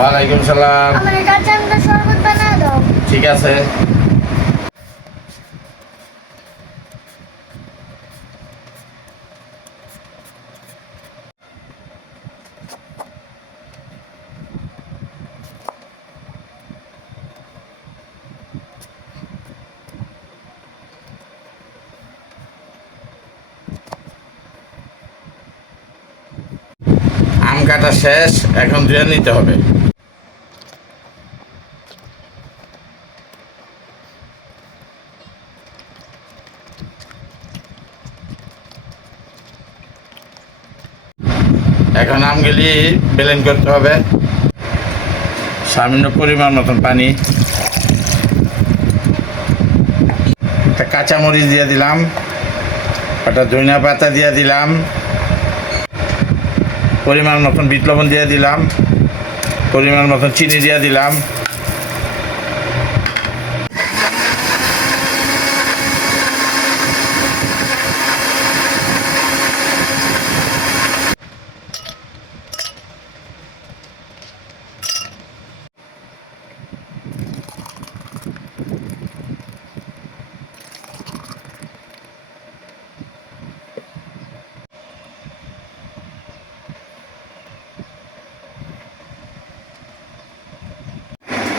ওয়ালাইকুম সালাম। আমার কাঁচা আমটা শরবত বানায় দাও। ঠিক আছে। আম কাটা শেষ, এখন ধুয়ে নিতে হবে। এখন আমগুলি ব্লেন্ড করতে হবে। সামান্য পরিমাণ মতন পানি, একটা কাঁচামরিচ দিয়ে দিলাম, একটা ধনিয়া পাতা দিয়ে দিলাম, পরিমাণ মতন বিট লবণ দিয়ে দিলাম, পরিমাণ মতন চিনি দিয়ে দিলাম।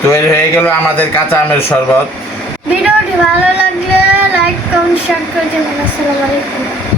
তৈরি হয়ে গেল আমাদের কাঁচা আমের শরবত। ভিডিওটি ভালো লাগলে লাইক কমেন্ট শেয়ার করে দেবেন। আসসালামু আলাইকুম।